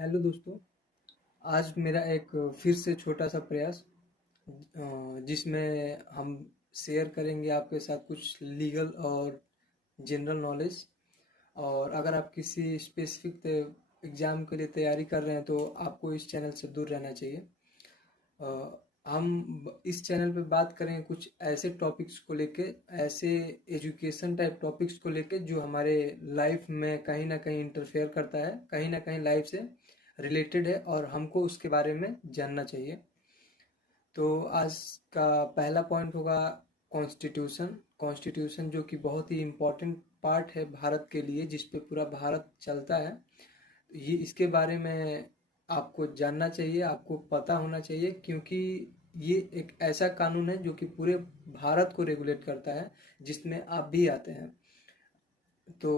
Hello दोस्तों। आज मेरा एक फिर से छोटा सा प्रयास जिसमें हम शेयर करेंगे आपके साथ कुछ लीगल और जनरल नॉलेज। और अगर आप किसी स्पेसिफिक एग्ज़ाम के लिए तैयारी कर रहे हैं तो आपको इस चैनल से दूर रहना चाहिए। इस चैनल पे बात करेंगे कुछ ऐसे टॉपिक्स को लेके, ऐसे एजुकेशन टाइप टॉपिक्स को लेके जो हमारे लाइफ में कहीं ना कहीं इंटरफेयर करता है, कहीं ना कहीं लाइफ से रिलेटेड है और हमको उसके बारे में जानना चाहिए। तो आज का पहला पॉइंट होगा कॉन्स्टिट्यूशन। कॉन्स्टिट्यूशन जो कि बहुत ही इम्पोर्टेंट पार्ट है भारत के लिए, जिस पे पूरा भारत चलता है। ये इसके बारे में आपको जानना चाहिए, आपको पता होना चाहिए, क्योंकि ये एक ऐसा कानून है जो कि पूरे भारत को रेगुलेट करता है, जिसमें आप भी आते हैं। तो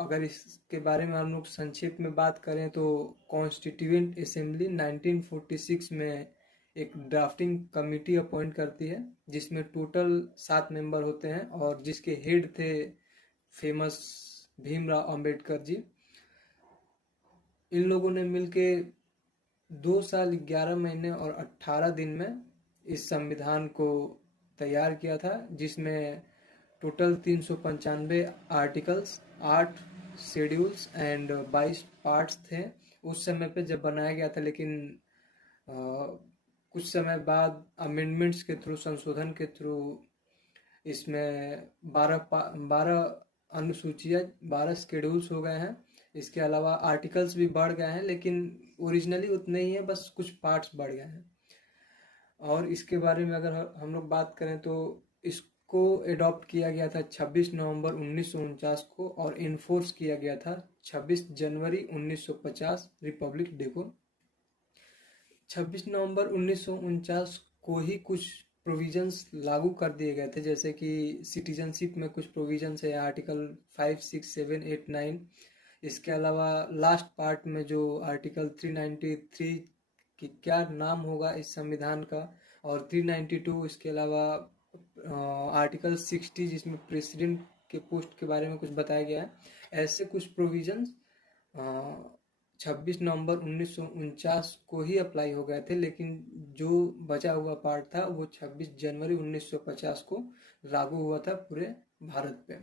अगर इसके बारे में हम लोग संक्षेप में बात करें तो कॉन्स्टिट्यूएंट असेंबली 1946 में एक ड्राफ्टिंग कमेटी अपॉइंट करती है, जिसमें टोटल 7 मेंबर होते हैं और जिसके हेड थे फेमस भीमराव अंबेडकर जी। इन लोगों ने मिलके 2 साल 11 महीने और 18 दिन में इस संविधान को तैयार किया था, जिसमें total 395 articles, 8 schedules and 22 parts थे उस समय पे जब बनाया गया था। लेकिन अ, कुछ समय बाद अमेंडमेंट्स के थ्रू, संशोधन के थ्रू इसमें 12 अनुसूचियाँ, 12 शेड्यूल्स हो गए हैं। इसके अलावा आर्टिकल्स भी बढ़ गए हैं, लेकिन ओरिजिनली उतने ही हैं, बस कुछ पार्ट्स बढ़ गए हैं। और इसके बारे में अगर हम लोग बात करें तो इसको अडॉप्ट किया गया था 26 नवंबर 1949 को और इन्फोर्स किया गया था 26 जनवरी 1950 रिपब्लिक डे को। 26 नवंबर 1949 को ही कुछ प्रोविजंस लागू कर दिए गए थे, जैसे कि सिटीजनशिप में कुछ प्रोविजंस है, आर्टिकल 5, 6, 7, 8, 9। इसके अलावा लास्ट पार्ट में जो आर्टिकल 393 कि क्या नाम होगा इस संविधान का, और 392, इसके अलावा आर्टिकल 60 जिसमें प्रेसिडेंट के पोस्ट के बारे में कुछ बताया गया है। ऐसे कुछ प्रोविजंस 26 नवंबर 1949 को ही अप्लाई हो गए थे, लेकिन जो बचा हुआ पार्ट था वो 26 जनवरी 1950 को लागू हुआ था पूरे भारत पे।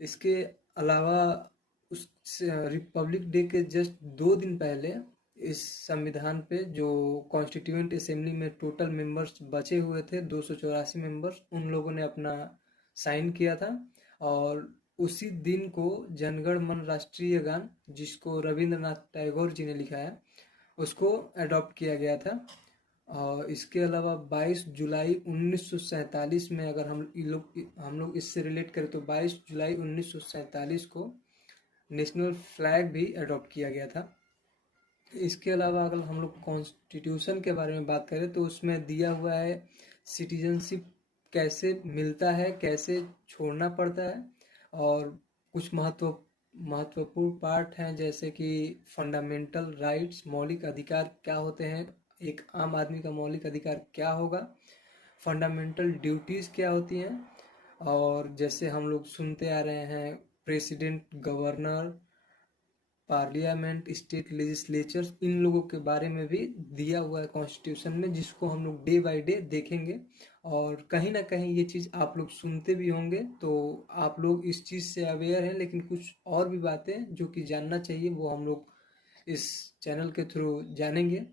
इसके अलावा उस रिपब्लिक डे के जस्ट 2 दिन पहले इस संविधान पे जो कॉन्स्टिट्यूएंट असेंबली में टोटल मेंबर्स बचे हुए थे, 284 मेंबर्स, उन लोगों ने अपना साइन किया था। और उसी दिन को जनगण मन राष्ट्रीय गान, जिसको रविंद्रनाथ टैगोर जी ने लिखा है, उसको अडॉप्ट किया गया था। और इसके अलावा 22 जुलाई 1947 में, अगर हम लोग इससे रिलेट करें तो 22 जुलाई 1947 को नेशनल फ्लैग भी अडॉप्ट किया गया था। इसके अलावा अगर हम लोग कॉन्स्टिट्यूशन के बारे में बात करें तो उसमें दिया हुआ है सिटीजनशिप कैसे मिलता है, कैसे छोड़ना पड़ता है, और कुछ महत्वपूर्ण पार्ट हैं, जैसे कि फंडामेंटल राइट्स, मौलिक अधिकार क्या होते हैं, एक आम आदमी का मौलिक अधिकार क्या होगा, फंडामेंटल ड्यूटीज़ क्या होती हैं, और जैसे हम लोग सुनते आ रहे हैं president, governor, parliament, state legislatures, इन लोगों के बारे में भी दिया हुआ है कॉन्स्टिट्यूशन में, जिसको हम लोग डे बाय डे देखेंगे। और कहीं ना कहीं ये चीज़ आप लोग सुनते भी होंगे, तो आप लोग इस चीज़ से अवेयर हैं, लेकिन कुछ और भी बातें जो कि जानना चाहिए वो हम लोग इस चैनल के थ्रू जानेंगे।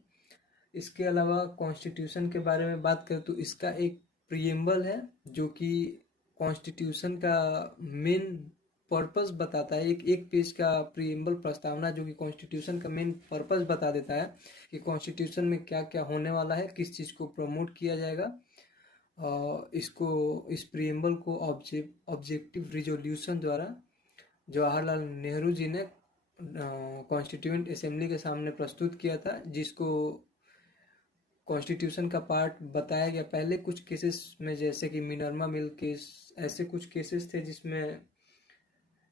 इसके अलावा कॉन्स्टिट्यूशन के बारे में बात करें तो इसका एक प्रिएम्बल है जो कि कॉन्स्टिट्यूशन का मेन पर्पस बताता है। एक एक पेज का प्रिएम्बल प्रस्तावना जो कि कॉन्स्टिट्यूशन का मेन पर्पस बता देता है कि कॉन्स्टिट्यूशन में क्या क्या होने वाला है, किस चीज़ को प्रमोट किया जाएगा। इस प्रिएम्बल को ऑब्जेक्टिव रिजोल्यूशन द्वारा जवाहरलाल नेहरू जी ने कॉन्स्टिट्यूएंट असेंबली के सामने प्रस्तुत किया था, जिसको कॉन्स्टिट्यूशन का पार्ट बताया गया पहले कुछ केसेस में, जैसे कि मिनर्मा मिल केस, ऐसे कुछ केसेस थे जिसमें,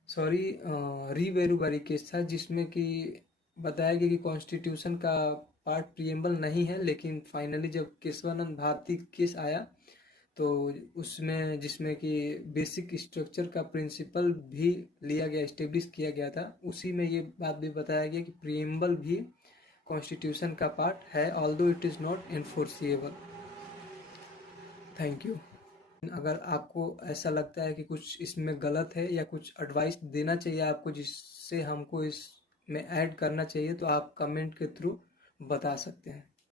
सॉरी, रीवेरुबारी केस था, जिसमें कि बताया गया कि कॉन्स्टिट्यूशन का पार्ट प्रिएम्बल नहीं है। लेकिन फाइनली जब केशवानंद भारती केस आया तो उसमें जिसमें कि बेसिक स्ट्रक्चर का प्रिंसिपल भी लिया गया, एस्टेब्लिश किया गया था, उसी में ये बात भी बताया गया कि प्रीएम्बल भी कॉन्स्टिट्यूशन का पार्ट है, although it is not enforceable. Thank you. अगर आपको ऐसा लगता है कि कुछ इसमें गलत है या कुछ एडवाइस देना चाहिए आपको जिससे हमको इसमें ऐड करना चाहिए, तो आप कमेंट के थ्रू बता सकते हैं।